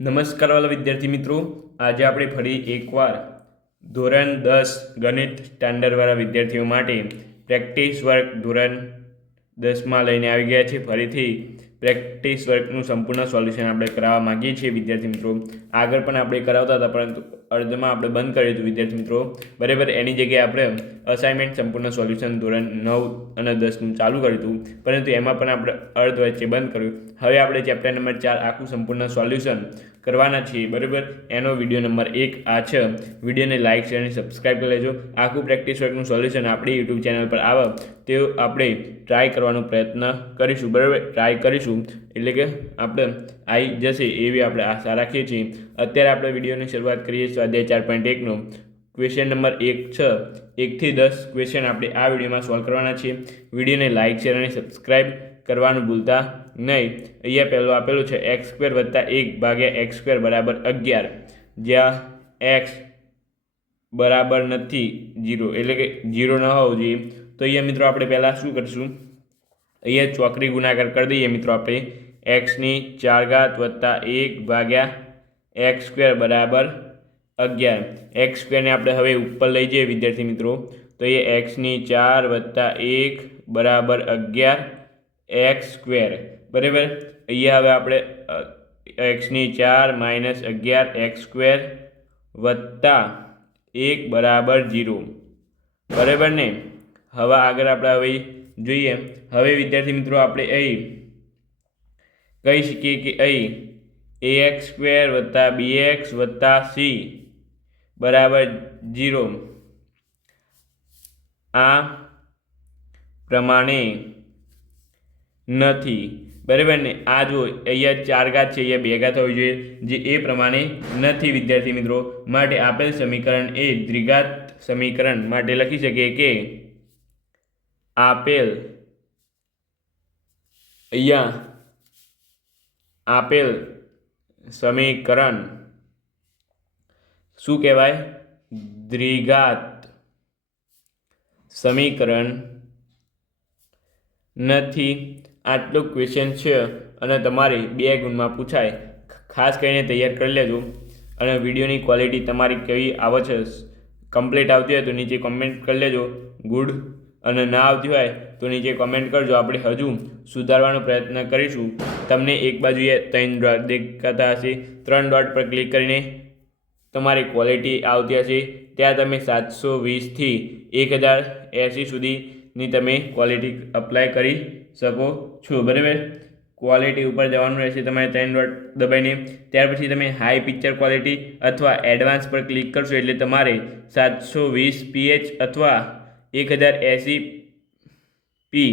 નમસ્કાર વાલા વિદ્યાર્થી મિત્રો. આજે આપણે ફરી એકવાર ધોરણ દસ ગણિત સ્ટાન્ડર્ડવાળા વિદ્યાર્થીઓ માટે પ્રેક્ટિસ વર્ક ધોરણ દસમાં લઈને આવી ગયા છે ફરીથી પ્રેક્ટિસ વર્કનું સંપૂર્ણ સોલ્યુશન આપણે કરાવવા માગીએ છીએ વિદ્યાર્થી મિત્રો. આગળ પણ આપણે કરાવતા હતા, પરંતુ અર્ધમાં આપણે બંધ કર્યું હતું વિદ્યાર્થી મિત્રો. બરાબર એની જગ્યાએ આપણે અસાઇનમેન્ટ સંપૂર્ણ સોલ્યુશન ધોરણ નવ અને દસનું ચાલુ કર્યું હતું, પરંતુ એમાં પણ આપણે અર્ધ વચ્ચે બંધ કર્યું. હવે આપણે ચેપ્ટર નંબર ચાર આખું સંપૂર્ણ સોલ્યુશન કરવાના છીએ, બરાબર? એનો વીડિયો નંબર એક આ છે. વિડીયોને લાઇક શેર અને સબસ્ક્રાઈબ કરી લેજો. આખું પ્રેક્ટિસ વર્કનું સોલ્યુશન આપણી યુટ્યુબ ચેનલ પર આવે. તે આપણે ટ્રાય કરવાનો પ્રયત્ન કરીશું, બરાબર? ટ્રાય કરીશું. એટલે કે આપણે આવી જશે એવી આપણે આશા રાખીએ છીએ. અત્યારે આપણે વિડીયોની શરૂઆત કરીએ સ્વાધ્યાય ચાર પોઈન્ટ એકનો. ક્વેશ્ચન નંબર એક છ. એકથી દસ ક્વેશ્ચન આપણે આ વિડીયોમાં સોલ્વ કરવાના છીએ. વિડીયોને લાઇક શેર અને સબસ્ક્રાઈબ કરવાનું ભૂલતા નહીં. અહીંયા પહેલું આપેલું છે એક્સ સ્ક્વેર વત્તા એક ભાગ્યા એક્સ સ્ક્વેર બરાબર અગિયાર. જ્યાં એક્સ બરાબર નથી જીરો એટલે કે જીરો ન હોવું જોઈએ. તો અહીંયા મિત્રો આપણે પહેલાં શું કરીશું? અહીંયા ચોકડી ગુણાકાર કરી દઈએ મિત્રો આપણે. એક્સની ચાર ઘાત વત્તા એક ભાગ્યા એક્સ સ્ક્વેર બરાબર અગિયાર. એક્સ સ્ક્વેરને આપણે હવે ઉપર લઈ જઈએ વિદ્યાર્થી મિત્રો. તો એ એક્સની ચાર વત્તા એક બરાબર અગિયાર એક્સ સ્ક્વેર બરાબર? અહીંયા હવે આપણે એક્સની ચાર માઇનસ અગિયાર એક્સ સ્ક્વેર વત્તા એક બરાબર જીરો બરાબર ને? હવે આગળ આપણે હવે જોઈએ. હવે વિદ્યાર્થી મિત્રો આપણે અહીં કહી શકીએ કે અહીં એ એક્સ સ્ક્વેર વત્તા બી એક્સ વત્તા સી બરાબર જીરો આ પ્રમાણે નથી. બરાબર ને? આ જો અહીંયા ચાર ઘાત છે, અહીંયા બે ઘાત હોવી જોઈએ, જે એ પ્રમાણે નથી વિદ્યાર્થી મિત્રો. માટે આપેલ સમીકરણ એ દ્વિઘાત સમીકરણ માટે લખી શકીએ કે આપેલ અહીંયા આપેલ સમીકરણ શું કહેવાય દ્વિઘાત સમીકરણ નથી આટલું ક્વેશ્ચન છે અને તમારી બે ગુણમાં પૂછાય ખાસ કરીને તૈયાર કરી લેજો અને વિડીયોની ક્વોલિટી તમારી કેવી આવે છે કમ્પ્લીટ આવતી હોય તો નીચે કોમેન્ટ કરી લેજો ગુડ અને ના આવતી હોય તો નીચે કમેન્ટ કરજો. આપણે હજુ સુધારવાનો પ્રયત્ન કરીશું. તમને એક બાજુએ ત્રણ ડોટ દેખાતા હશે. ત્રણ ડોટ પર ક્લિક કરીને તમારી ક્વોલિટી આવતી હશે. ત્યાં તમે સાતસો વીસથી એક હજાર એંસી સુધીની તમે ક્વોલિટી અપ્લાય કરી શકો છો. બરાબર? ક્વોલિટી ઉપર જવાનું રહેશે તમારે ત્રણ ડોટ દબાઈને. ત્યાર પછી તમે હાઈ પિક્ચર ક્વોલિટી અથવા એડવાન્સ પર ક્લિક કરશો એટલે તમારે સાતસો વીસ પીએચ અથવા એક હજાર એંસી પી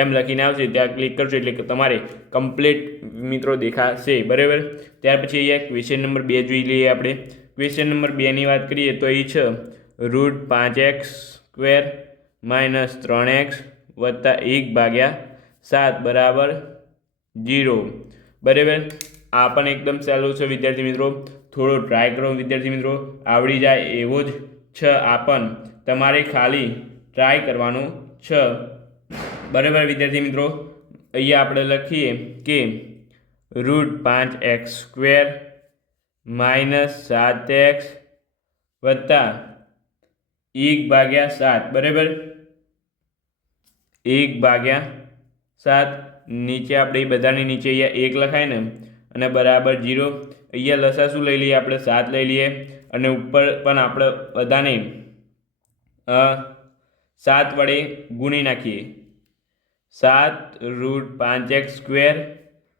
એમ લખીને આવશે. ત્યાં ક્લિક કરશો એટલે તમારે કમ્પ્લીટ મિત્રો દેખાશે. બરાબર? ત્યાર પછી અહીંયા ક્વેશ્ચન નંબર બે જોઈ લઈએ આપણે. ક્વેશ્ચન નંબર બેની વાત કરીએ તો એ છે રૂટ પાંચ એક્સ સ્ક્વેર માઇનસ ત્રણ એક્સ વત્તા એક ભાગ્યા સાત બરાબર જીરો બરાબર? આ પણ એકદમ સહેલું છે વિદ્યાર્થી મિત્રો. થોડો ટ્રાય કરો વિદ્યાર્થી મિત્રો. આવડી જાય એવો જ છે આ પણ. તમારે ખાલી ટ્રાય કરવાનું છે. બરાબર, વિદ્યાર્થી મિત્રો? અહીંયા આપણે લખીએ કે રૂટ પાંચ એક્સ સ્ક્વેર માઇનસ સાત એક્સ વત્તા એક ભાગ્યા સાત. બરાબર? એક ભાગ્યા સાત. નીચે આપણે એ બધાની નીચે અહીંયા એક લખાય ને, અને બરાબર જીરો અહીંયા લસા શું લઈ લઈએ? આપણે સાત લઈ લઈએ. અને ઉપર પણ આપણે બધાને સાત વડે ગુણી નાખીએ. સાત રૂટ પાંચ એક્સ સ્ક્વેર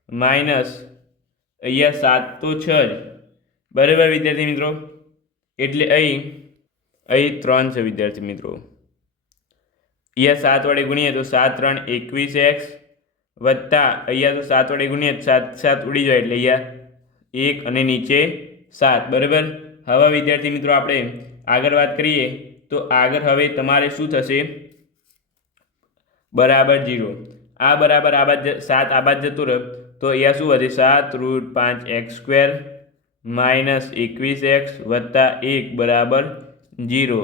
માઇનસ અહીંયા સાત તો છ જ. બરાબર વિદ્યાર્થી મિત્રો? એટલે અહીં અહીં ત્રણ છે વિદ્યાર્થી મિત્રો. અહીંયા સાત વડે ગુણીએ તો સાત ત્રણ એકવીસ એક્સ વત્તા અહીંયા તો સાત વડે ગુણીએ સાત સાત ઉડી જાય એટલે અહીંયા એક અને નીચે સાત. બરાબર? હવે વિદ્યાર્થી મિત્રો આપણે આગળ વાત કરીએ. તો આગળ હવે તમારે શું થશે? બરાબર જીરો. આ બરાબર આ બાદ સાત આ બાદ જતું રહે તો અહીંયા શું વધે? સાત રૂટ પાંચ એક્સ સ્ક્વેર માઇનસ એકવીસ એક્સ વત્તા એક બરાબર જીરો.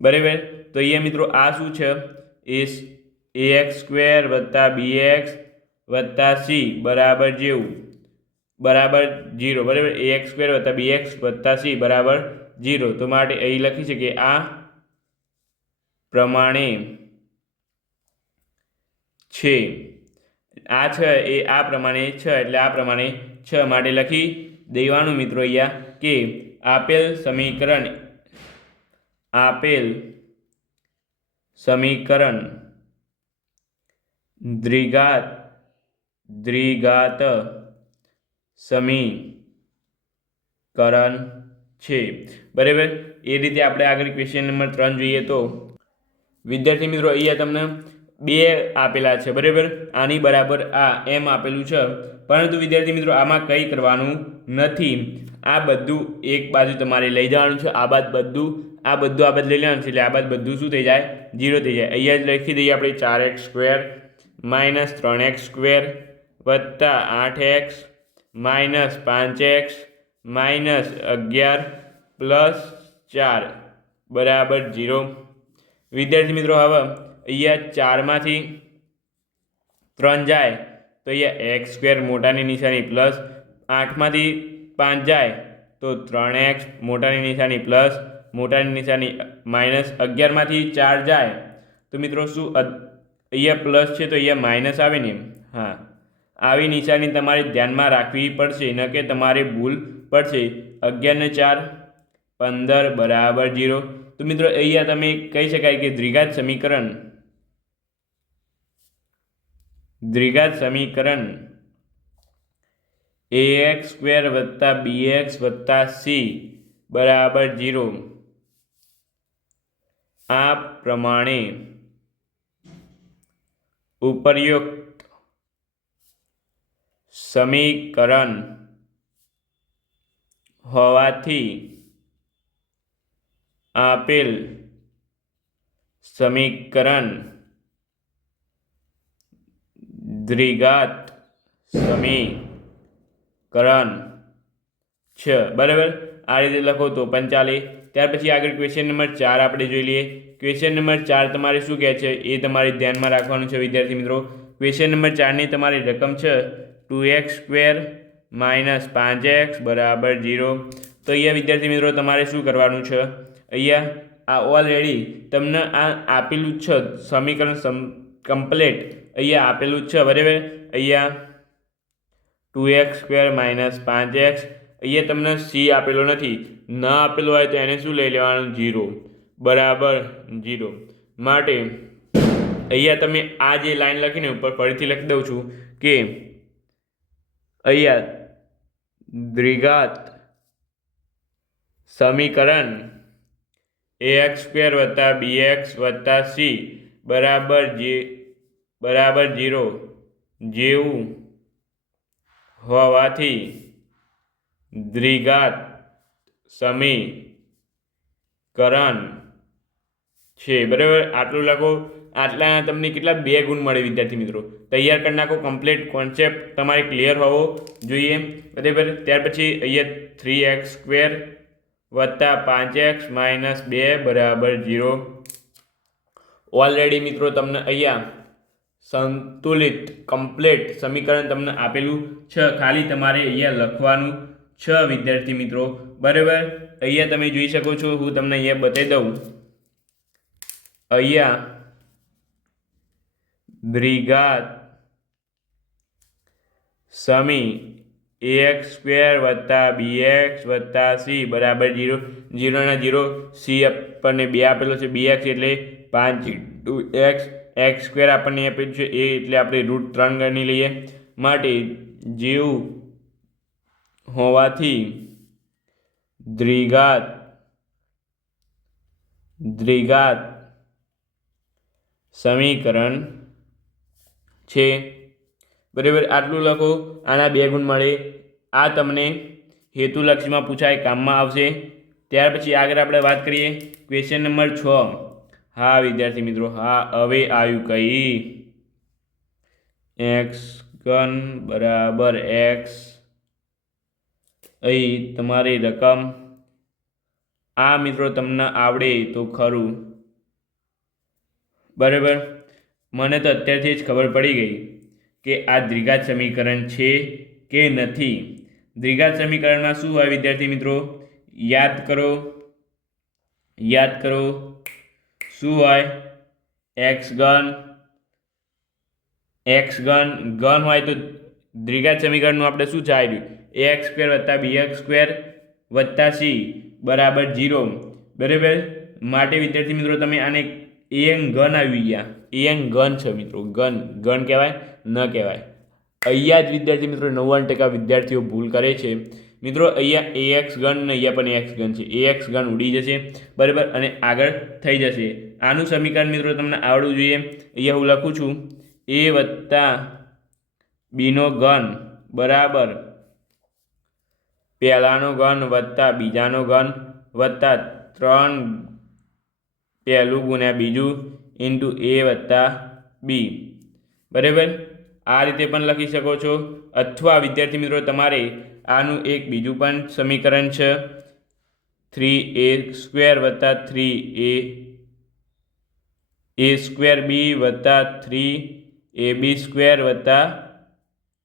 બરાબર? તો અહીંયા મિત્રો આ શું છે? એ એ એક્સ સ્ક્વેર વત્તા બી એક્સ વત્તા સી બરાબર જેવું. બરાબર જીરો, બરાબર? એ એક્સ સ્ક્વેર વત્તા બી એક્સ વત્તા સી બરાબર જીરો. તો માટે અહીં લખી શકીએ આ પ્રમાણે છે. આ છ એ આ પ્રમાણે છ, એટલે આ પ્રમાણે છ માટે લખી દેવાનું મિત્રો અહીંયા કે આપેલ સમીકરણ આપેલ સમીકરણ દ્વિઘાત દ્વિઘાત સમીકરણ છે. બરાબર? એ રીતે આપણે આગળ ક્વેશ્ચન નંબર ત્રણ જોઈએ તો. વિદ્યાર્થી મિત્રો, અહીંયા તમને બે આપેલા છે, બરાબર? આની બરાબર આ એમ આપેલું છે. પરંતુ વિદ્યાર્થી મિત્રો, આમાં કંઈ કરવાનું નથી. આ બધું એક બાજુ તમારે લઈ જવાનું છે. આ બાદ બધું, આ બધું આ બાદ લઈ લેવાનું છે. એટલે આ બાદ બધું શું થઈ જાય? જીરો થઈ જાય. અહીંયા જ લખી દઈએ આપણે ચાર એક્સ સ્ક્વેર માઇનસ ત્રણ એક્સ સ્ક્વેર વત્તા આઠ એક્સ માઇનસ પાંચ એક્સ માઇનસ અગિયાર પ્લસ ચાર, બરાબર જીરો વિદ્યાર્થી મિત્રો, હવે અહીંયા ચારમાંથી ત્રણ જાય તો અહીંયા એક્સ સ્ક્વેર મોટાની નિશાની પ્લસ આઠમાંથી પાંચ જાય તો ત્રણ એક્સ મોટાની નિશાની પ્લસ મોટાની નિશાની માઇનસ અગિયારમાંથી ચાર જાય. તો મિત્રો, શું અહીંયા પ્લસ છે તો અહીંયા માઇનસ આવે ને હા. આવી નિશાની તમારે ધ્યાનમાં રાખવી પડશે. ન કે તમારે ભૂલ પડશે. અગિયારને ચાર, પંદર, બરાબર જીરો. તો મિત્રો, અહીંયા તમે કહી શકાય કે દ્વિઘાત સમીકરણ દ્વિઘાત સમીકરણ એ એક્સ સ્ક્વેર વત્તા બી એક્સ વત્તા સી બરાબર જીરો. આ પ્રમાણે ઉપરયુક્ત સમીકરણ હોવાથી આપેલ સમીકરણ દ્વિઘાત સમીકરણ છે. બરાબર? આ રીતે લખો તો પણ ચાલે ત્યાર પછી આગળ ક્વેશ્ચન નંબર ચાર આપણે જોઈ લઈએ. ક્વેશ્ચન નંબર ચાર તમારે શું કહે છે? એ તમારે ધ્યાનમાં રાખવાનું છે, વિદ્યાર્થી મિત્રો. ક્વેશ્ચન નંબર ચારની તમારી રકમ છે. ટુ એક્સ સ્ક્વેર માઇનસ પાંચ એક્સ બરાબર જીરો તો અહીંયા વિદ્યાર્થી મિત્રો, તમારે શું કરવાનું છે? અહીંયા આ ઓલરેડી તમને આ આપેલું છે સમીકરણ સમ કમ્પ્લેટ અહીંયા આપેલું છે, બરાબર? અહીંયા ટુ એક્સ સ્ક્વેર માઇનસ પાંચ એક્સ. અહીંયા તમને સી આપેલો નથી. ન આપેલો હોય તો એને શું લઈ લેવાનું? જીરો બરાબર જીરો માટે અહીંયા તમે આ જે લાઈન લખીને ઉપર ફરીથી લખી દઉં છું કે અહીંયા દ્વિઘાત, સમીકરણ એ એક્સ સ્ક્વેર વત્તા બી એક્સ વત્તા સી બરાબર જે, બરાબર જીરો જેવું હોવાથી દ્વિઘાત સમીકરણ છે. બરાબર? આટલું લખો. આટલાના તમને કેટલા બે ગુણ મળે વિદ્યાર્થી મિત્રો? તૈયાર કરી નાખો કમ્પ્લીટ કોન્સેપ્ટ તમારે ક્લિયર હોવો જોઈએ. બરાબર ત્યાર પછી અહીંયા થ્રી એક્સ સ્ક્વેર વત્તા પાંચ એક્સ માઇનસ બે બરાબર જીરો ઓલરેડી મિત્રો તમને અહીંયા સંતુલિત કમ્પ્લીટ સમીકરણ તમને આપેલું છે. ખાલી તમારે અહીંયા લખવાનું છે વિદ્યાર્થી મિત્રો. બરાબર? અહીંયા તમે જોઈ શકો છો, હું તમને અહીંયા બતાવી દઉં. અહીંયા દ્વિઘાત સમી એ એક્સ સ્ક્વેર વત્તા બી એક્સ વત્તા સી બરાબર જીરો જીરોના જીરો સી આપણને બે આપેલો છે બી એક્સ એટલે પાંચ ટુ એક્સ એક્સ સ્ક્વેર આપણને આપેલું છે, એ એટલે આપણે રૂટ ત્રણ ગણી લઈએ. માટે જેવું હોવાથી દ્વિઘાત દ્વિઘાત સમીકરણ છે. બરાબર, આટલું લખો, આના બે ગુણ મળે. આ તમને હેતુલક્ષીમાં પૂછાય, કામમાં આવશે. ત્યાર પછી આગળ આપણે વાત કરીએ ક્વેશ્ચન નંબર છ. હા, વિદ્યાર્થી મિત્રો, હા, હવે આવ્યું કઈ? એક્સ ઘન બરાબર એક્સ અહીં તમારી રકમ. આ મિત્રો તમને આવડે તો ખરું. બરાબર? મને તો અત્યારથી જ ખબર પડી ગઈ કે આ દ્વિઘાત સમીકરણ છે કે નથી. દ્વિઘાત સમીકરણમાં શું હોય વિદ્યાર્થી મિત્રો? યાદ કરો. યાદ કરો. શું હોય? એક્સ ગન એક્સ ગન ગન હોય તો દ્વિઘાત સમીકરણનું આપણે શું ચાલ્યું? એ એક્સ સ્ક્વેર વત્તા બી એક્સ સ્ક્વેર વત્તા સી બરાબર જીરો બરાબર? માટે વિદ્યાર્થી મિત્રો તમે આને એન ઘન આવી ગયા. એન ગન છે મિત્રો. ગન. ગન કહેવાય, ન કહેવાય. અહીંયા જ વિદ્યાર્થી મિત્રો નવ્વાણું ટકા વિદ્યાર્થીઓ ભૂલ કરે છે. મિત્રો, અહીંયા એ એક્સ ગન ને અહીંયા પણ એક્સ ગન છે. એ એક્સ ગન ઉડી જશે. બરાબર? અને આગળ થઈ જશે. આનું સમીકરણ મિત્રો તમને આવડવું જોઈએ. અહીંયા હું લખું છું. એ વત્તા બીનો ગન બરાબર પહેલાનો ગન વત્તા બીજાનો ગન વત્તા ત્રણ પહેલું ગુણ્યા બીજું ઇન્ટુ એ વત્તા બી બરાબર? આ રીતે પણ લખી શકો છો. અથવા વિદ્યાર્થી મિત્રો, તમારે આનું એક બીજું પણ સમીકરણ છે. થ્રી એ સ્ક્વેર વત્તા three a a square b વત્તા થ્રી એ બી સ્ક્વેર વત્તા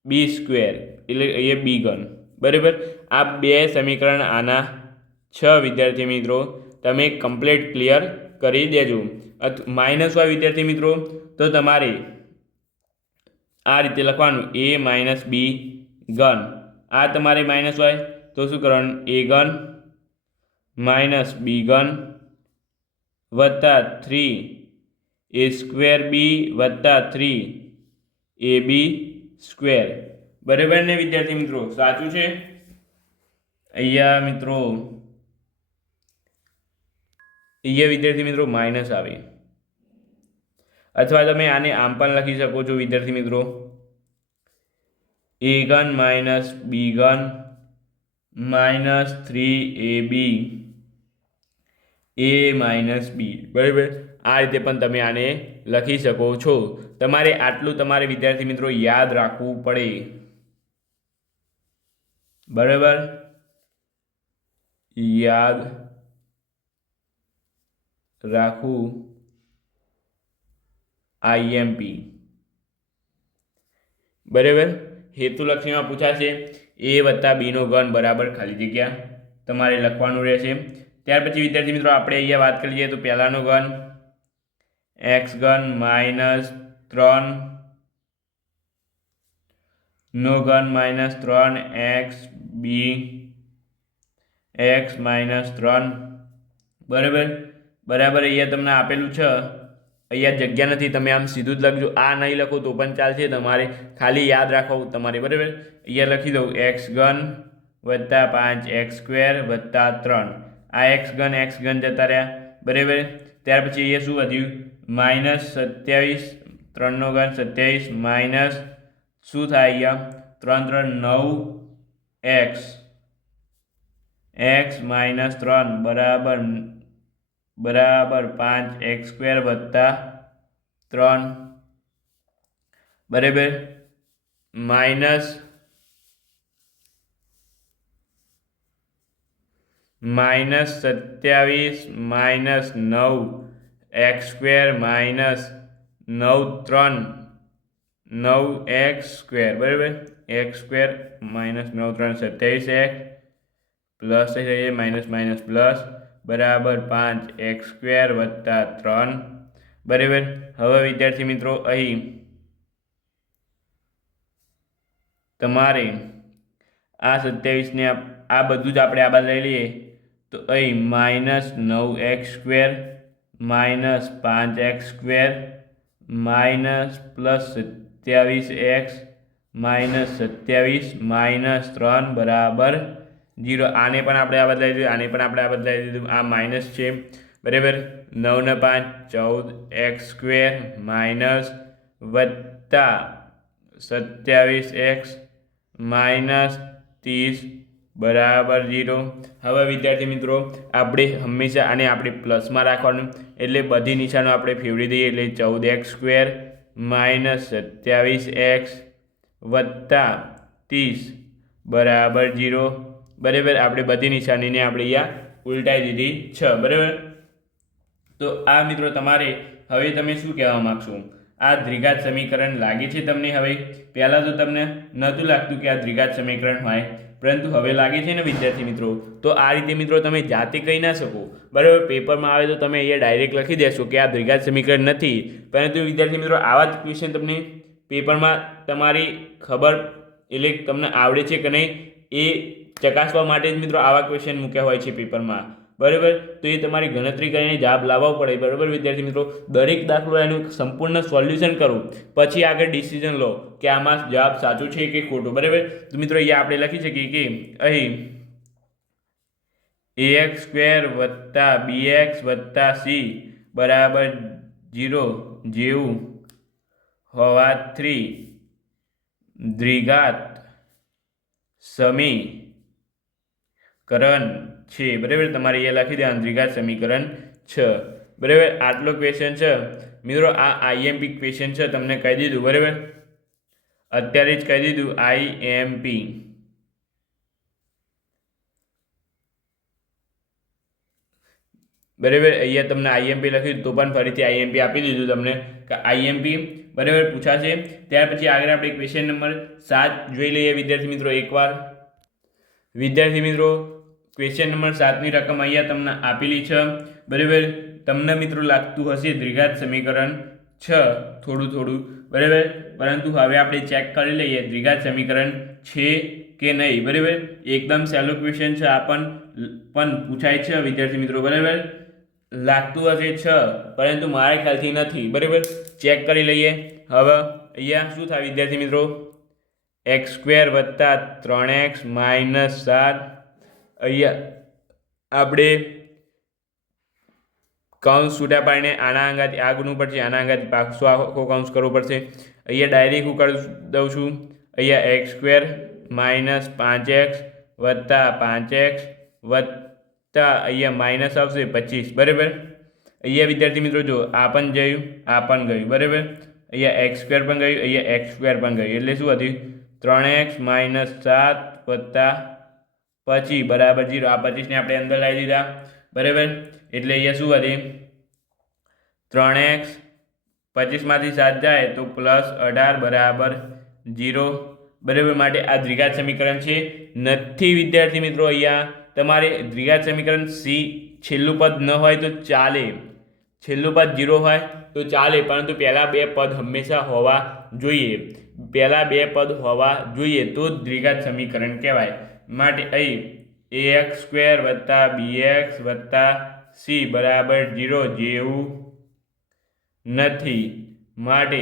બી સ્ક્વેર એટલે એ બી ગણ. બરાબર? આ બે સમીકરણ આના છ વિદ્યાર્થી મિત્રો, તમે કમ્પ્લીટ ક્લિયર કરી દેજો. માઇનસ હોય વિદ્યાર્થી મિત્રો, તો તમારે આ રીતે લખવાનું એ માઇનસ બી ગન આ તમારે માઇનસ હોય તો શું કરવાનું? એ ગન માઇનસ બી ગન વત્તા થ્રી એ સ્ક્વેર બી વત્તા થ્રી એ બી સ્ક્વેર બરાબર ને વિદ્યાર્થી મિત્રો? સાચું છે? અહીંયા મિત્રો અહીંયા વિદ્યાર્થી મિત્રો માઇનસ આવે. અથવા તમે આને આમ પણ લખી શકો છો, વિદ્યાર્થી મિત્રો. એ ગન minus B gun minus three a b a minus b બરાબર? આ રીતે પણ તમે આને લખી શકો છો. તમારે આટલું તમારે વિદ્યાર્થી મિત્રો યાદ રાખવું પડે. બરાબર? યાદ રાખવું આઈએમપી બરાબર? હેતુલક્ષીમાં પૂછાશે. એ વત્તા બીનો ઘન બરાબર ખાલી જગ્યા. તમારે લખવાનું રહેશે. ત્યાર પછી વિદ્યાર્થી મિત્રો, આપણે અહીંયા વાત કરી લઈએ તો પહેલાંનો ઘન એક્સ ઘન માઇનસ ત્રણ, નો ઘન માઇનસ ત્રણ એક્સ બી એક્સ માઇનસ ત્રણ. બરાબર? બરાબર, અહીંયા તમને આપેલું છે. અહીંયા જગ્યા નથી, તમે આમ સીધું જ લખજો. આ નહીં લખો તો પણ ચાલશે. તમારે ખાલી યાદ રાખો તમારે, બરાબર? અહીંયા લખી દઉં એક્સ ગન વત્તા પાંચ એક્સ સ્ક્વેર વત્તા ત્રણ. આ એક્સ ગન એક્સ ગન જતા રહ્યા, બરાબર? ત્યાર પછી અહીંયા શું વધ્યું? માઇનસ સત્યાવીસ ત્રણનો ઘન સત્યાવીસ, માઇનસ શું થાય અહીંયા? ત્રણ ત્રણ, નવ એક્સ એક્સ માઇનસ ત્રણ, બરાબર બરાબર પાંચ એક્સ સ્ક્વેર વત્તા ત્રણ. બરાબર? માઇનસ માઇનસ સત્યાવીસ માઇનસ નવ. એક્સ સ્ક્વેર માઇનસ નવ ત્રણ. નવ એક્સ સ્ક્વેર, બરાબર? એક્સ સ્ક્વેર માઇનસ નવ ત્રણ, સત્યાવીસ એક્સ. પ્લસ થઈ જઈએ માઇનસ માઇનસ પ્લસ. બરાબર પાંચ એક્સ સ્ક્વેર વત્તા ત્રણ. બરાબર? હવે વિદ્યાર્થી મિત્રો, અહીં તમારે આ સત્યાવીસને આ બધું જ આપણે આ બાદ લઈ લઈએ. તો અહીં માઇનસ નવ એક્સ સ્ક્વેર, માઇનસ પાંચ એક્સ સ્ક્વેર, માઇનસ પ્લસ સત્યાવીસ એક્સ, માઇનસ સત્યાવીસ, માઇનસ ત્રણ, બરાબર? જીરો, આને પણ આપણે આ બદલાવી દીધું, આને પણ આપણે આ બદલાવી દીધું, આ માઇનસ છે. બરાબર? નવ ને પાંચ, ચૌદ, એક્સ સ્ક્વેર, માઇનસ વત્તા સત્યાવીસ, એક્સ માઇનસ ત્રીસ, બરાબર જીરો. હવે વિદ્યાર્થી મિત્રો, આપણે હંમેશા આને આપણે પ્લસમાં રાખવાનું, એટલે બધી નિશાનો આપણે ફેવડી દઈએ, એટલે ચૌદ એક્સ સ્ક્વેર, માઇનસ સત્યાવીસ, એક્સ વત્તા ત્રીસ, બરાબર જીરો. બરાબર? આપણે બધી નિશાનીને આપણે અહીંયા ઉલટાઈ દીધી છ, બરાબર? તો આ મિત્રો તમારે હવે તમે શું કહેવા માગશો? આ દ્વિઘાત સમીકરણ લાગે છે તમને હવે? પહેલાં તો તમને નહોતું લાગતું કે આ દ્વિઘાત સમીકરણ હોય, પરંતુ હવે લાગે છે ને વિદ્યાર્થી મિત્રો? તો આ રીતે મિત્રો તમે જાતે કહી ના શકો. બરાબર? પેપરમાં આવે તો તમે અહીંયા ડાયરેક્ટ લખી દેશો કે આ દ્વિઘાત સમીકરણ નથી. પરંતુ વિદ્યાર્થી મિત્રો, આવા જ ક્વેશ્ચન તમને પેપરમાં તમારી ખબર એટલે તમને આવડે છે કે નહીં એ ચકાસવા માટે જ મિત્રો આવા ક્વેશ્ચન મૂક્યા હોય છે પેપરમાં બરાબર? તો એ તમારી ગણતરી કરીને જવાબ લાવવો પડે. બરાબર, વિદ્યાર્થી મિત્રો? દરેક દાખલો એનું સંપૂર્ણ સોલ્યુશન કરો. પછી આગળ ડિસિઝન લો કે આમાં જવાબ સાચો છે કે ખોટો. બરાબર? તો મિત્રો અહીંયા આપણે લખી શકીએ કે અહીં એ એક્સ સ્ક્વેર વત્તા બી એક્સ વત્તા સી બરાબર જીરો જેવું હોવાથી દ્વિઘાત સમીકરણ છે. બરાબર, તમારે એ લખી દેવાનું, દ્વિઘાત સમીકરણ છ. બરાબર, આટલો ક્વેશ્ચન છે. મિત્રો, આ આઈએમપી ક્વેશ્ચન છે, તમને કહી દીધું, બરાબર? અત્યારે જ કહી દીધું આઈએમપી બરાબર, અહીંયા તમને આઈએમપી લખ્યું, તો પણ ફરીથી આઈએમપી આપી દીધું તમને, કે આઈએમપી બરાબર, પૂછાશે. ત્યાર પછી આગળ આપણે ક્વેશ્ચન નંબર સાત જોઈ લઈએ, વિદ્યાર્થી મિત્રો, એકવાર. વિદ્યાર્થી મિત્રો ક્વેશ્ચન નંબર સાતની રકમ અહીંયા તમને આપેલી છે. બરાબર? તમને મિત્રો લાગતું હશે દ્વિઘાત સમીકરણ છ, થોડું થોડું. બરાબર? પરંતુ હવે આપણે ચેક કરી લઈએ દ્વિઘાત સમીકરણ છે કે નહીં. બરાબર? એકદમ સહેલો ક્વેશ્ચન છે આ પણ. પણ પૂછાય છે વિદ્યાર્થી મિત્રો, બરાબર? લાગતું હશે છ, પરંતુ મારા ખ્યાલથી નથી. બરાબર? ચેક કરી લઈએ. હવે અહીંયા શું થાય વિદ્યાર્થી મિત્રો? એક્સ સ્ક્વેર વત્તા ત્રણ એક્સ માઇનસ સાત અહીંયા આપણે કૌંસ છૂટા પાડીને આના અંગાથી આ ગુણવું પડશે, આના અંગાથી પાછો આખો કૌંસ કરવો પડશે. અહીંયા ડાયરેક્ટ હું કરી દઉં છું. અહીંયા એક્સ સ્ક્વેર માઇનસ પાંચ એક્સ વત્તા પાંચ એક્સ વત્તા અહીંયા માઇનસ આવશે પચીસ. બરાબર? અહીંયા વિદ્યાર્થી મિત્રો જો આ પણ ગયું, આ પણ ગયું. બરાબર? અહીંયા એક્સ સ્ક્વેર પણ ગયું, અહીંયા એક્સ સ્ક્વેર પણ ગયું. એટલે શું હતું? ત્રણ એક્સ માઇનસ સાત વત્તા પછી બરાબર જીરો. આ પચીસને આપણે અંદર લાવી દીધા. બરાબર? એટલે અહીંયા શું હતી? ત્રણ એક્સ પચીસમાંથી સાત જાય તો પ્લસ અઢાર બરાબર જીરો. બરાબર? માટે આ દ્વિઘાત સમીકરણ છે. નથી વિદ્યાર્થી મિત્રો અહીંયા. તમારે દ્વિઘાત સમીકરણ સી છેલ્લું પદ ન હોય તો ચાલે. છેલ્લું પદ જીરો હોય તો ચાલે, પરંતુ પહેલાં બે પદ હંમેશા હોવા જોઈએ. પહેલાં બે પદ હોવા જોઈએ તો જ દ્વિઘાત સમીકરણ કહેવાય. માટે અહીં એ એક્સ સ્ક્વેર વત્તા બી એક્સ વત્તા સી બરાબર જીરો જેવું નથી. માટે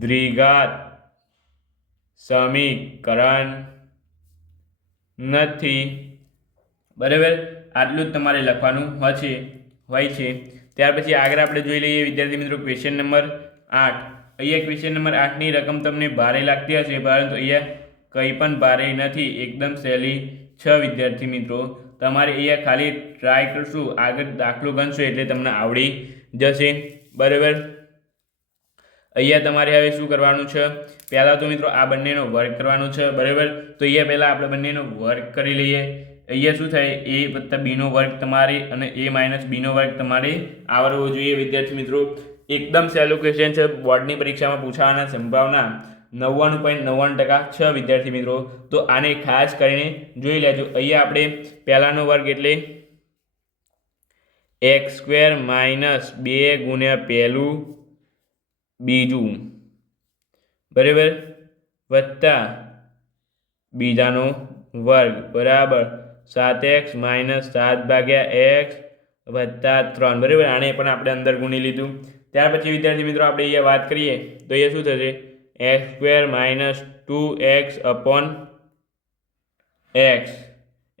દ્વિઘાત સમીકરણ નથી. બરાબર? આટલું જ તમારે લખવાનું હશે, હોય છે. ત્યાર પછી આગળ આપણે જોઈ લઈએ વિદ્યાર્થી મિત્રો ક્વેશ્ચન નંબર આઠ. અહીંયા ક્વેશ્ચન નંબર આઠની રકમ તમને ભારે લાગતી હશે, પરંતુ અહીંયા કંઈ પણ ભારે નથી, એકદમ સહેલી. છ વિદ્યાર્થી મિત્રો, તમારે અહીંયા ખાલી ટ્રાય કરશું. આગળ દાખલો ગણશો એટલે તમને આવડી જશે. બરાબર? અહીંયા તમારે હવે શું કરવાનું છે? પહેલાં તો મિત્રો આ બંનેનો વર્ક કરવાનો છે, બરાબર? તો અહીંયા પહેલાં આપણે બંનેનો વર્ક કરી લઈએ. અહીંયા શું થાય? એ વત્તા બીનો વર્ગ તમારે અને એ માઇનસ બીનો વર્ગ તમારે આવડવો જોઈએ. વિદ્યાર્થી મિત્રો, એકદમ સહેલું ક્વેશ્ચન છે. બોર્ડની પરીક્ષામાં પૂછાવાના સંભાવના નવ્વાણું પોઈન્ટ નવ્વાણું ટકા છ વિદ્યાર્થી મિત્રો. તો આને ખાસ કરીને જોઈ લેજો. અહીંયા આપણે પહેલાંનો વર્ગ એટલે એક્સ સ્ક્વેર માઇનસ બે ગુણ્યા પહેલું બીજું. બરાબર? વત્તા બીજાનો વર્ગ. બરાબર? સાત એક્સ માઇનસ સાત ભાગ્યા એક્સ વત્તા ત્રણ. બરાબર? આને પણ આપણે અંદર ગુણી લીધું. ત્યાર પછી વિદ્યાર્થી મિત્રો, આપણે અહીંયા વાત કરીએ. તો અહીંયા શું થશે? X square minus two x upon x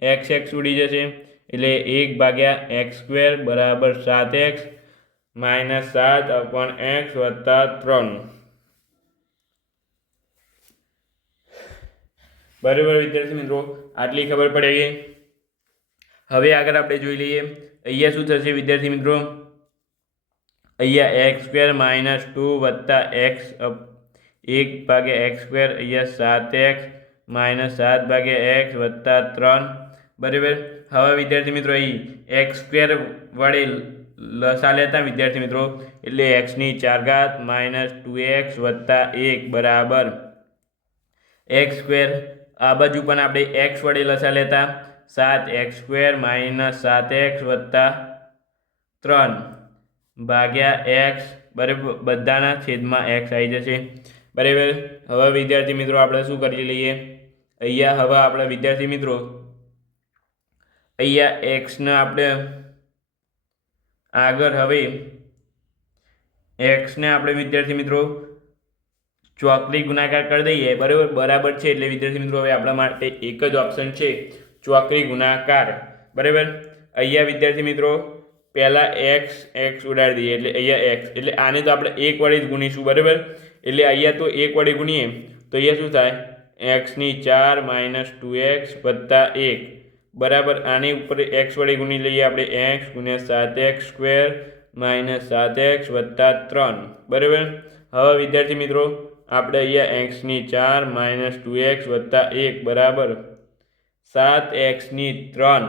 x x ઉડી જશે એટલે એક ભાગ્યા એક્સ સ્ક્વેર બરાબર સાત એક્સ માઇનસ સાત અપોન એક્સ વત્તા ત્રણ બરાબર વિદ્યાર્થી મિત્રો આટલી ખબર પડે ગઈ હવે આગળ આપણે જોઈ લઈએ અહીંયા શું થશે વિદ્યાર્થી મિત્રો અહીંયા એક્સ સ્ક્વેર માઇનસ ટુ વત્તા એક્સ એક ભાગ્યા એક્સ સ્ક્વેર અહીંયા સાત એક્સ માઇનસ સાત ભાગ્યા એક્સ વત્તા ત્રણ. બરાબર? હવે વિદ્યાર્થી મિત્રો અહીં એક્સ સ્ક્વેર વડે લસા લેતા વિદ્યાર્થી મિત્રો, એટલે એક્સની ચાર ઘાત માઇનસ ટુ એક્સ વત્તા એક, બરાબર. એક્સ સ્ક્વેર આ બાજુ પણ આપણે એક્સ વડે લસા લેતા, સાત એક્સ સ્ક્વેર માઇનસ સાત એક્સ વત્તા ત્રણ. ભાગ્યા એક્સ, બરાબર, બધાના છેદમાં એક્સ આવી જશે. બરાબર? હવે વિદ્યાર્થી મિત્રો, આપણે શું કરી લઈએ? અહીંયા હવે આપણે વિદ્યાર્થી મિત્રો, અહીંયા એક્સને આપણે આગળ હવે એક્સને આપણે વિદ્યાર્થી મિત્રો ચોકલી ગુણાકાર કરી દઈએ, બરાબર? બરાબર છે, એટલે વિદ્યાર્થી મિત્રો, હવે આપણા માટે એક જ ઓપ્શન છે ચોકડી ગુણાકાર, બરાબર? અહીંયા વિદ્યાર્થી મિત્રો, પહેલાં એક્સ એક્સ ઉડાડી દઈએ, એટલે અહીંયા એક્સ એટલે આને તો આપણે એક વડે જ ગુણીશું, બરાબર? એટલે અહીંયા તો એક વડે ગુણીએ, તો અહીંયા શું થાય? એક્સની ચાર માઇનસ ટુ એક્સ વત્તા એક. બરાબર? આની ઉપર એક્સ વડે ગુણી લઈએ આપણે એક્સ ગુણ્યા સાત એક્સ સ્ક્વેર માઇનસ સાત એક્સ વત્તા ત્રણ. બરાબર? હવે વિદ્યાર્થી મિત્રો, આપણે અહીંયા એક્સની ચાર માઇનસ ટુ એક્સ વત્તા એક, બરાબર? સાત એક્સની ત્રણ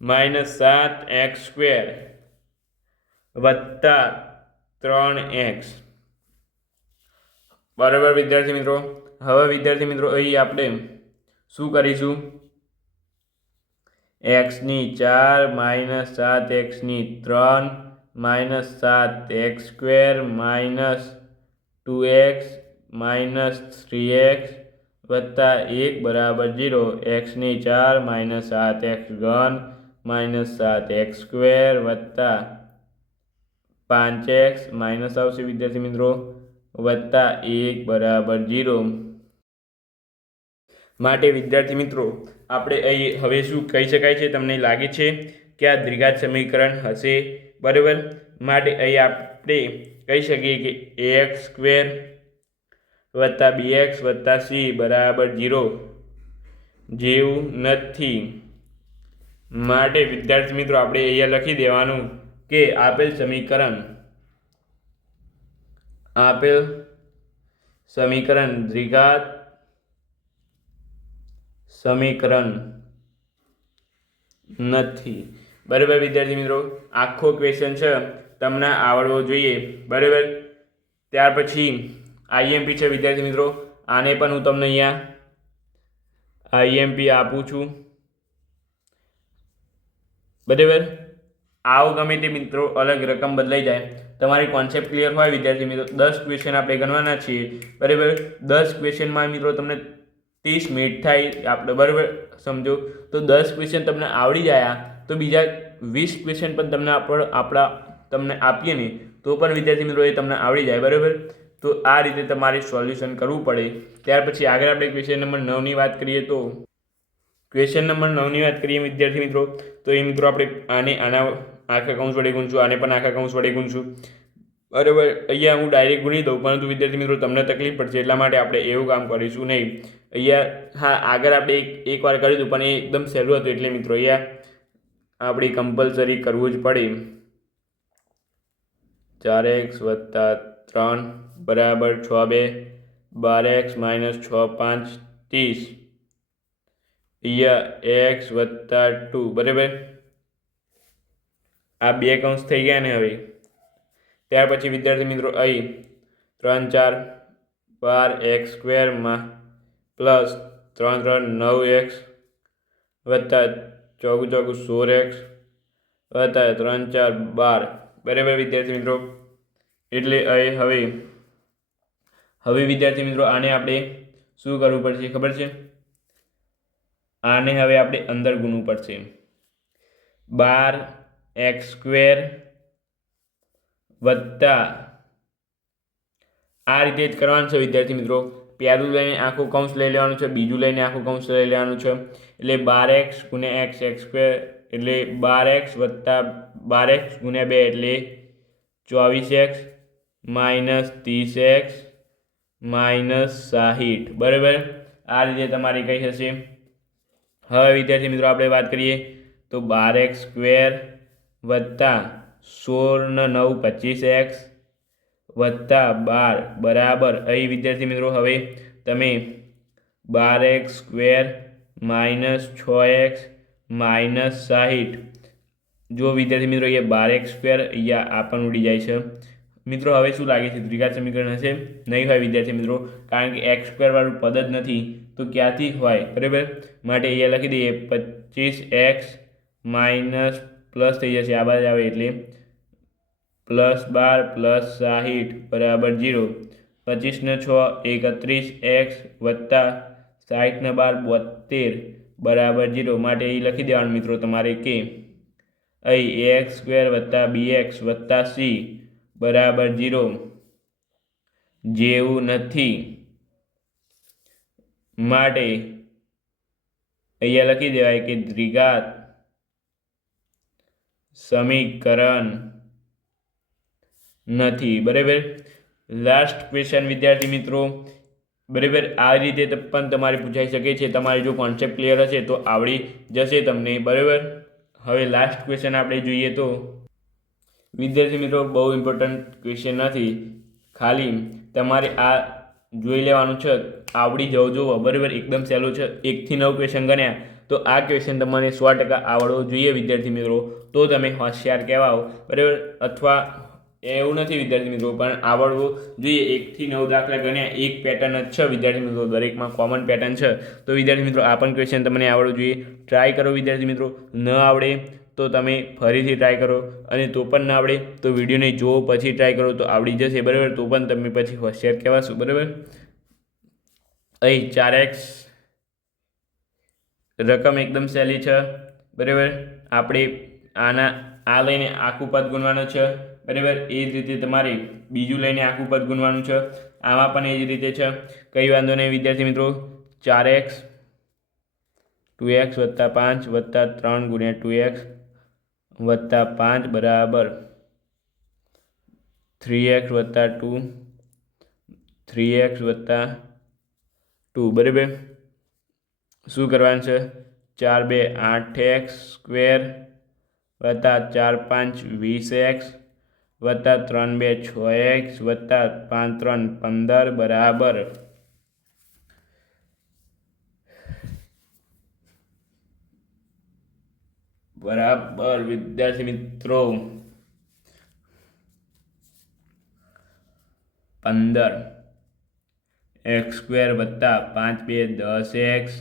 માઇનસ સાત એક્સ સ્ક્વેર વત્તા ત્રણ એક્સ. બરાબર વિદ્યાર્થી મિત્રો, હવે વિદ્યાર્થી મિત્રો અહીં આપણે શું કરીશું? એક્સની ચાર માઇનસ સાત એક્સની ત્રણ માઇનસ સાત x square minus two x minus three x વત્તા એક બરાબર જીરો. એક્સની ચાર માઇનસ સાત એક્સ ઘન માઇનસ સાત એક્સ સ્ક્વેર વત્તા પાંચ એક્સ માઇનસ આવશે વિદ્યાર્થી મિત્રો. વત્તા એક બરાબર જીરો. માટે વિદ્યાર્થી મિત્રો, આપણે અહીં હવે શું કહી શકાય છે તમને લાગે છે કે આ દ્વિઘાત સમીકરણ હશે? બરાબર? માટે અહીં આપણે કહી શકીએ કે એ એક્સ સ્ક્વેર વત્તા બી એક્સ વત્તા સી બરાબર જીરો. જેવું નથી. માટે વિદ્યાર્થી મિત્રો, આપણે અહીંયા લખી દેવાનું કે આપેલ સમીકરણ આપેલ સમીકરણ દ્વિઘાત સમીકરણ નથી. બરાબર, વિદ્યાર્થી મિત્રો, આખો ક્વેશ્ચન છે, તમને આવડવો જોઈએ. બરાબર? ત્યાર પછી આઈએમપી છે, વિદ્યાર્થી મિત્રો. આને પણ હું તમને અહીંયા આઈએમપી આપું છું. બરાબર? આવો ગમે તે મિત્રો અલગ રકમ બદલાઈ જાય. તમારી કોન્સેપ્ટ ક્લિયર હોય, વિદ્યાર્થી મિત્રો, દસ ક્વેશ્ચન આપણે ગણવાના છીએ. બરાબર? દસ ક્વેશ્ચનમાં મિત્રો તમને ત્રીસ મિનિટ થાય, આપણે બરાબર? સમજો? તો દસ ક્વેશ્ચન તમને આવડી જાય, તો બીજા વીસ ક્વેશ્ચન પણ તમને આપણે, આપણા, તમને આપીએ ને, તો પણ વિદ્યાર્થી મિત્રો એ તમને આવડી જાય, બરાબર? તો આ રીતે તમારે સોલ્યુશન કરવું પડે. ત્યાર પછી આગળ આપણે ક્વેશ્ચન નંબર નવની વાત કરીએ તો ક્વેશ્ચન નંબર નવની વાત કરીએ વિદ્યાર્થી મિત્રો, તો એ મિત્રો આપણે આને આના આખા કૌંસ વડે ગુણશું આને પણ આખા કૌંસ વડે ગુણશું બરાબર, અહીંયા હું ડાયરેક્ટ ગુણી દઉં, પરંતુ વિદ્યાર્થી મિત્રો, તમને તકલીફ પડશે, એટલા માટે આપણે એવું કામ કરીશું નહીં. અહીંયા, હા, આગળ આપણે એક એકવાર કરી દઉં, પણ એ એકદમ સહેલું હતું એટલે મિત્રો, અહીંયા આપણે કમ્પલસરી કરવું જ પડે. ચાર એક્સ વત્તા ત્રણ બરાબર છ બે, બાર એક્સ માઇનસ છ પાંચ, ત્રીસ. અહીંયા એક્સ વત્તા ટુ, બરાબર? આ બે કૌંસ થઈ ગયા ને હવે. ત્યાર પછી વિદ્યાર્થી મિત્રો અહીં ત્રણ, ચાર, બાર એક્સ સ્ક્વેરમાં પ્લસ ત્રણ ત્રણ, નવ, એક્સ વત્તા ચોગું ચોગું, સોળ, એક્સ વત્તા ત્રણ, ચાર, બાર. બરાબર વિદ્યાર્થી મિત્રો? એટલે અહીં હવે હવે વિદ્યાર્થી મિત્રો આને આપણે શું કરવું પડશે ખબર છે? આને હવે આપણે અંદર ગુણવું પડશે. બાર એક્સ સ્ક્વેર વત્તા આ રીતે જ કરવાનું છે વિદ્યાર્થી મિત્રો. પહેલું લઈને આખું કૌંસ લઈ લેવાનું છે, બીજું લઈને આખું કૌંસ લઈ લેવાનું છે. એટલે બાર એક્સ ગુણ્યા એક્સ એક્સ સ્ક્વેર એટલે બાર એક્સ વત્તા બાર એક્સ ગુણ્યા બે એટલે ચોવીસ એક્સ માઇનસ ત્રીસ એક્સ માઇનસ સાહીઠ. બરાબર? આ રીતે તમારી કઈ હશે. હવે વિદ્યાર્થી મિત્રો આપણે વાત કરીએ તો બાર એક્સ સ્ક્વેર વત્તા સોળ ને નવ પચીસ એક્સ વત્તા બાર. બરાબર. અહીં વિદ્યાર્થી મિત્રો, હવે તમે બાર એક્સ સ્ક્વેર માઇનસ છ એક્સ માઇનસ સાહીઠ. જો વિદ્યાર્થી મિત્રો, અહીંયા બાર એક્સ સ્ક્વેર અહીંયા આ પણ ઉડી જાય છે. મિત્રો, હવે શું લાગે છે? દ્વિઘાત સમીકરણ હશે? નહીં હોય વિદ્યાર્થી મિત્રો, કારણ કે એક્સ સ્ક્વેરવાળું પદ જ નથી, તો ક્યાંથી હોય? બરાબર? માટે અહીંયા લખી દઈએ, પચીસ એક્સ માઇનસ પ્લસ થઈ જશે. આ બાજુ આવે એટલે પ્લસ બાર પ્લસ સાહીઠ બરાબર જીરો. પચીસને છ, એકત્રીસ, એક્સ વત્તા સાહીઠને બાર બોતેર બરાબર જીરો. માટે એ લખી દેવાનું મિત્રો તમારે કે અહીં એ એક્સ સ્ક્વેર વત્તા બી એક્સ વત્તા સી બરાબર જીરો. જેવું નથી. માટે અહીંયા લખી દેવાય કે દ્વિઘાત સમીકરણ નથી. બરાબર? લાસ્ટ ક્વેશ્ચન વિદ્યાર્થી મિત્રો. બરાબર? આ રીતે પણ તમારે પૂછાઈ શકે છે. તમારે જો કોન્સેપ્ટ ક્લિયર હશે તો આવડી જશે તમને. બરાબર? હવે લાસ્ટ ક્વેશ્ચન આપણે જોઈએ તો. વિદ્યાર્થી મિત્રો, બહુ ઇમ્પોર્ટન્ટ ક્વેશ્ચન નથી. ખાલી તમારે આ જોઈ લેવાનું છે. આવડી જવું જોવો. બરાબર? એકદમ સહેલું છે. એકથી નવ ક્વેશ્ચન ગણ્યા. તો આ ક્વેશ્ચન તમારે સો ટકા આવડવો જોઈએ વિદ્યાર્થી મિત્રો. તો તમે હોશિયાર કહેવાઓ. બરાબર? અથવા એવું નથી વિદ્યાર્થી મિત્રો, પણ આવડવું જોઈએ. એકથી નવ દાખલા ગણ્યા, એક પેટર્ન જ છે વિદ્યાર્થી મિત્રો. દરેકમાં કોમન પેટર્ન છે. તો વિદ્યાર્થી મિત્રો, આ પણ ક્વેશ્ચન તમને આવડવું જોઈએ. ટ્રાય કરો વિદ્યાર્થી મિત્રો. ન આવડે તો તમે ફરીથી ટ્રાય કરો. અને તો પણ ના આવડે તો વિડીયોને જુઓ, પછી ટ્રાય કરો તો આવડી જશે. બરાબર? તો પણ તમે પછી હોશિયાર કહેવાશો. બરાબર? અહીં ચાર એક્સ રકમ એકદમ સહેલી છે. બરાબર? આપણે આના, આ લઈને આખું પદ ગુણવાનું છે. બરાબર? એ જ રીતે તમારે બીજું લઈને આખું પદ ગુણવાનું છે. આમાં પણ એ જ રીતે છે. કંઈ વાંધો નહીં વિદ્યાર્થી મિત્રો? ચાર એક્સ, ટુ એક્સ વત્તા પાંચ વત્તા ત્રણ ગુણ્યા ટુ એક્સ વત્તા પાંચ બરાબર થ્રી એક્સ વત્તા ટુ, થ્રી એક્સ વત્તા ટુ, બરાબર? શું કરવાનું છે? ચાર બે આઠ એક્સ સ્ક્વેર વત્તા ચાર પાંચ વીસ એક્સ, વત્તા ત્રણ બે છ એક્સ, વત્તા પાંચ ત્રણ પંદર બરાબર. બરાબર, વિદ્યાર્થી મિત્રો. પંદર, એક્સ સ્ક્વેર વત્તા પાંચ બે દસ એક્સ,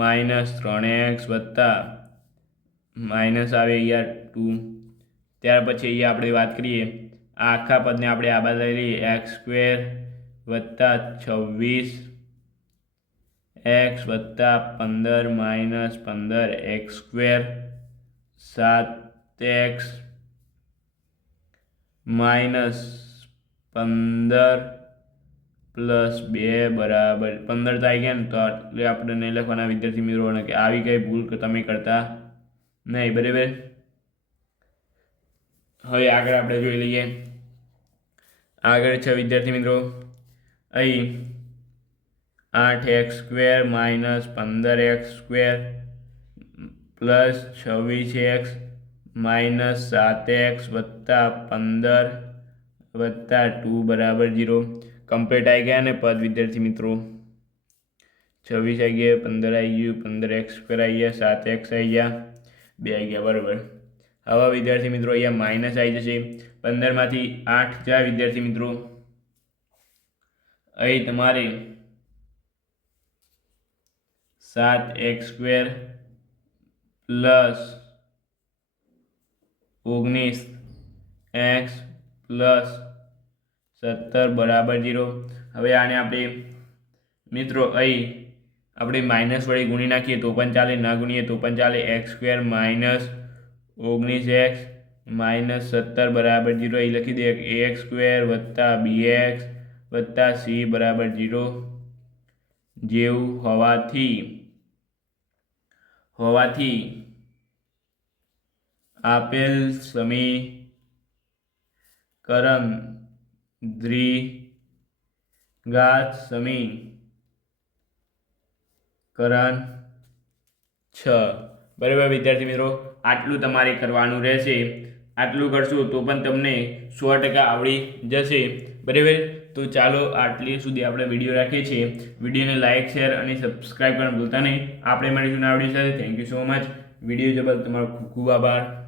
માઇનસ ત્રણ એક્સ વત્તા માઇનસ આવે અહીંયા ટુ ત્યાર પછી અહીંયા આપણે વાત કરીએ, આ આખા પદને આપણે આ બાજુ લઈ લઈએ. એક્સ સ્ક્વેર વત્તા છવ્વીસ. એક્સ વત્તા પંદર માઇનસ પંદર. એક્સ સ્ક્વેર સાત એક્સ માઇનસ પંદર પ્લસ બે બરાબર. પંદર થાય ગયા ને તો એટલે આપણે નહીં લખવાના વિદ્યાર્થી મિત્રોને કે આવી કઈ ભૂલ તમે કરતા નહીં, બરાબર? હવે આગળ આપણે જોઈ લઈએ. આગળ છે, વિદ્યાર્થી મિત્રો, અહીં આઠ એક્સ સ્ક્વેર માઇનસ પંદર એક્સ સ્ક્વેર પ્લસ છવ્વીસ એક્સ માઇનસ સાત એક્સ વત્તા પંદર વત્તા ટુ બરાબર જીરો. કમ્પ્લીટ આવી ગયા ને પદ, વિદ્યાર્થી મિત્રો? છવ્વીસ આવી ગયા, પંદર આવી ગયું, પંદર એક્સ સ્ક્વેર આવી ગયા, સાત એક્સ આવી ગયા. બે આવી ગયા, બરાબર. આવા વિદ્યાર્થી મિત્રો, અહીંયા માઇનસ આવી જશે. પંદરમાંથી આઠ જાય વિદ્યાર્થી મિત્રો. અહીં તમારે સાત એક્સ સ્ક્વેર પ્લસ ઓગણીસ એક્સ પ્લસ સત્તર બરાબર જીરો. હવે આને આપણે મિત્રો અહીં આપણે માઇનસ વડે ગુણી નાખીએ તો પણ ચાલે, ન ગુણીએ તો પણ ચાલે. એક્સ સ્ક્વેર માઇનસ ઓગણીસ એક્સ માઇનસ સત્તર બરાબર જીરો. અહીં લખી દે એ એક્સ સ્ક્વેર વત્તા બી એક્સ વત્તા સી બરાબર જીરો જેવું હોવાથી હોવાથી આપેલ સમીકરણ દ્વિઘાત સમીકરણ છ. બરાબર, વિદ્યાર્થી મિત્રો, આટલું તમારે કરવાનું રહેશે. આટલું કરશું તો પણ તમને સો ટકા આવડી જશે. બરાબર? તો ચાલો આટલી સુધી આપણે વીડિયો રાખીએ છીએ. વિડીયોને લાઇક શેર અને સબસ્ક્રાઈબ કરવાનું ભૂલતા નહીં. આપણે મળીશું આવડી સાથે. Thank you so much video જબલ તમારો ખૂબ ખૂબ આભાર.